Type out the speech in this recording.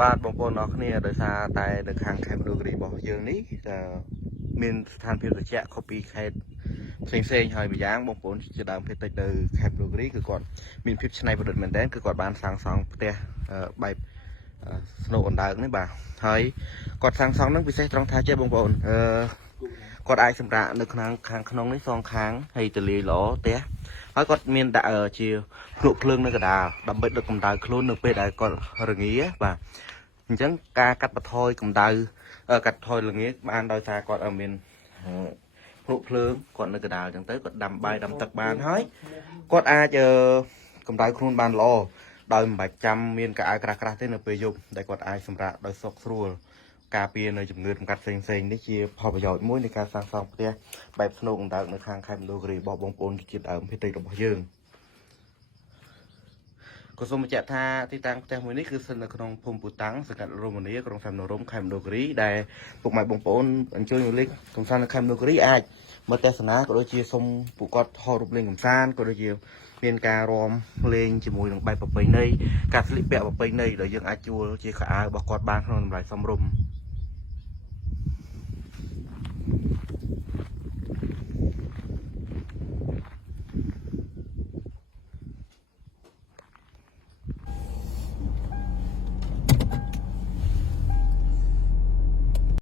បាទបងប្អូនអរគ្នាដោយសារតែនៅខាងខេមរគិរីរបស់យើងនេះមានស្ថានភាពត្រជាក់ copy ខេត្តផ្សេងហើយម្យ៉ាងបងប្អូនជាដើមភេទតិចទៅខេមរគិរីគឺគាត់មានភាពច្នៃប្រឌិតមែនទែនគឺគាត់បានសាងសង់ផ្ទះបែបស្នូកអណ្ដើកនេះបាទហើយគាត់សាងសង់នឹងពិសេសត្រង់ថាចេះបងប្អូនគាត់អាចសម្រាកនៅខាងក្នុងនេះសងខាងហើយទលាយល្អផ្ទះហើយគាត់មានដាក់ជាភ្នក់ភ្លើងនៅកណ្ដាលដើម្បីដឹកកម្ដៅខ្លួននៅពេលដែលគាត់រងាបាទអញ្ចឹងការកាត់បន្ថយកម្ដៅកាត់បន្ថយរងាបានដោយសារគាត់មានភ្នក់ភ្លើងគាត់នៅកណ្ដាលអញ្ចឹងទៅគាត់ដាំបាយដាំទឹកបានហើយគាត់អាចកម្ដៅខ្លួនបានល្អដោយមិនបាច់ចាំមានកៅអៅក្រាស់ៗទេនៅពេលយប់ដែលគាត់អាចសម្រាកដោយសុខស្រួលការពារនៅជំងឺតម្កាត់ផ្សេងៗនេះជាផលប្រយោជន៍មួយនៃការសាងសង់ផ្ទះបែបស្នូកអណ្ដើកនៅខាងខេត្តមណ្ឌលគិរីរបស់បងប្អូនជាដើមភេទរបស់យើងក៏សូមបញ្ជាក់ថាទីតាំងផ្ទះមួយនេះគឺស្ថិតនៅក្នុងភូមិពូតាំងសង្កាត់រមនីក្រុងសែននរមខេត្តមណ្ឌលគិរីដែលពុកម៉ែបងប្អូនអញ្ជើញមកលេងកំសាន្តនៅខេត្តមណ្ឌលគិរីអាចមកទស្សនាក៏ដូចជាសូមពួកគាត់ថតរូបលេងកំសាន្តក៏ដូចជាមានការរាំលេងជាមួយនឹងបែបប្រពៃណីការស្លៀកពាក់ប្រពៃណីដែលយើងអាចជួលជាខោអាវរបស់គាត់បានក្នុងតម្លៃសមរម្យ